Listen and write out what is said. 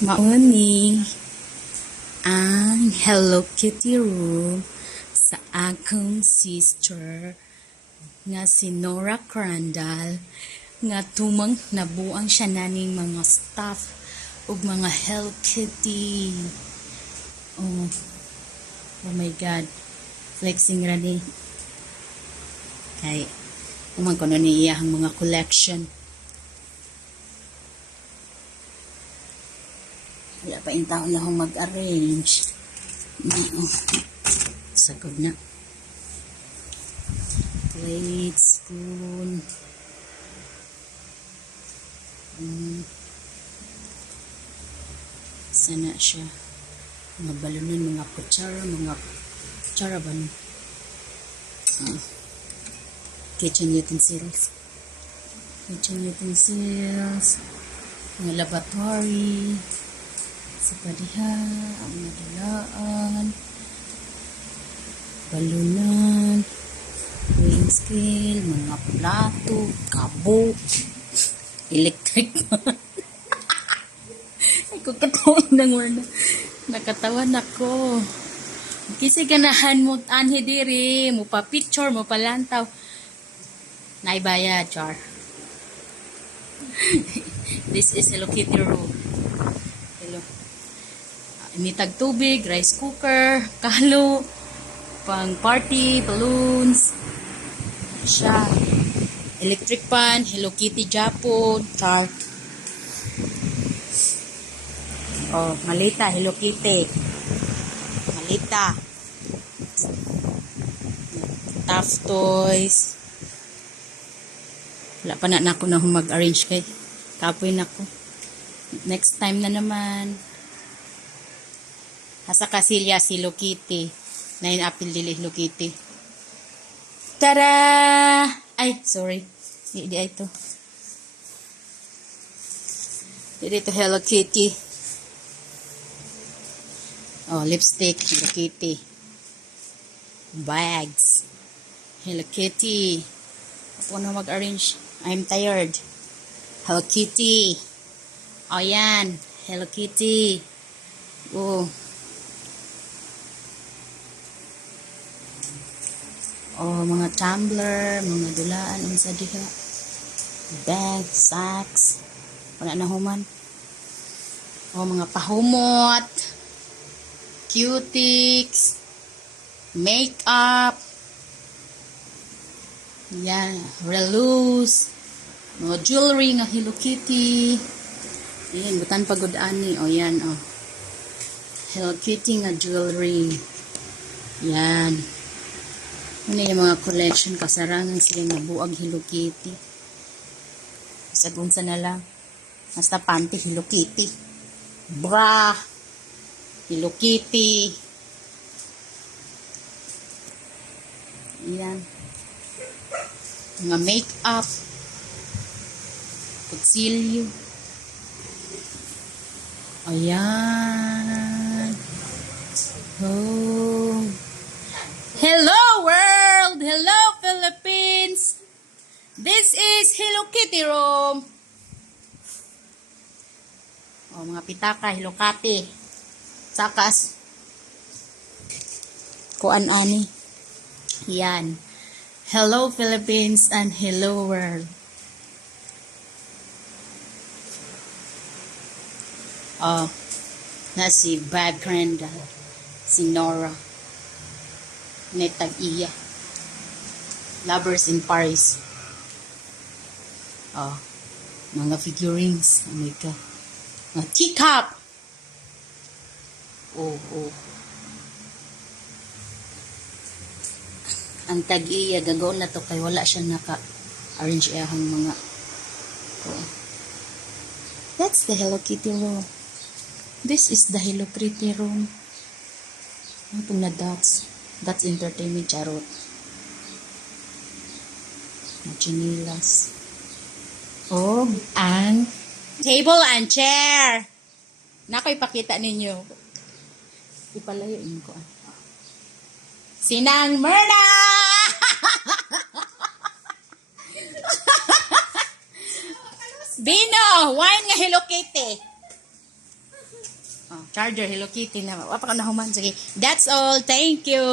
Mauni ang Hello Kitty room sa akong sister nga si Nora Crandall nga tumang nabuang siya naning mga stuff ug mga Hello Kitty. Oh my God, flexing rani kay umang kono ni iyang mga collection. Wala pa yung taon na akong mag-arrange. Sagod na. Plate, spoon. Sana siya. Mga balunan, mga kutsara ba no? Kitchen utensils. Mga laboratory. Sa padiha, ang nadulaan, balunan, weighing scale, mga plato, kabo, electric fan. Ay, kung katawin ng word. Nakatawan ako. Kasi ganahan mo, anhe diri, mo pa picture, mo pa lantaw. Naibaya, char. This is Hello Kitty room. Initag tubig, rice cooker, kalo, pang party, balloons, siya, electric pan, Hello Kitty Japon, chart. Oh, malita, Hello Kitty. Malita. Tough toys. Wala pa na ako na mag-arrange kay kapoy na ko. Next time na naman. Asa kasilya si Hello Kitty. Nain apil dili Hello Kitty. Tada! Ay, sorry. Di ito. Di ito Hello Kitty. Oh, lipstick. Hello Kitty. Bags. Hello Kitty. Ako na mag-arrange. I'm tired. Hello Kitty. Oh, yan. Hello Kitty. Oh. Oh, mga tumbler, mga dulaan, unsa diha. Bag, sacks. Wala na human. Oh, mga pahumot. Cutics. Makeup. Yan, relus. Mga jewelry nga Hello Kitty. Yan, butan pagod ani. Oh, yan, oh. Hello Kitty nga jewelry. Yan. Ano yung mga collection, kasarangan sila na buag Hello Kitty. Sagunsa na lang. Basta panty Hello Kitty. Bra Hello Kitty. Yan. Mga make-up. Kutsilyo. Ayan. Oh. Hello world! Hello Philippines! This is Hello Kitty room. Oh, mga pitaka, Hello Kitty. Sakas. Kuan ani. Yan. Hello Philippines and hello world. Oh, na si Bab Crandall. Si Nora. Netag iya. Lovers in Paris. Oh, mga figurines. Oh my God. Mga teacup. Oh. Ang tag-iya, gagawin na to kay wala siya naka-arrange ihang mga. Oh. That's the Hello Kitty room. This is the Hello Kitty room. Ano itong na dots? That's entertainment, charot. Chinilas. Oh, ang table and chair. Nakoy ipakita ninyo. Ipalayoin ko. Sinang Myrna! Bino, wine nga Hello Kitty. charger Hello Kitty na. Wapa ka na human. Sige. That's all. Thank you.